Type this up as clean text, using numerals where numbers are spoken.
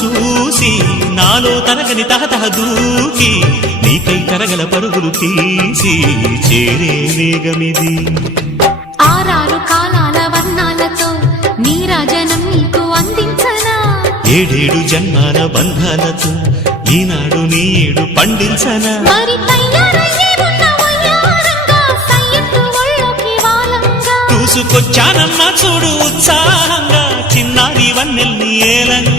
చూసి నాలో తరగని తహతహ దూకి నీకై తరగల పరుగులు తీసి చేరే వేగమిది. ఆరారు కాలాల వర్ణాలతో నీరాజనం నీకు అందించనా, ఏడేడు జన్మాల బంధాలతో ఈనాడు నీడు పండించనా. మరి తయారయ్యే ఉన్న వయ్యారంగా సయ్యత్తు ఒళ్ళోకి వాలంగా చూసుకొచ్చానమ్మా చూడు ఉత్సాహంగా చిన్నారి వన్నెల్ని ఏలంగా.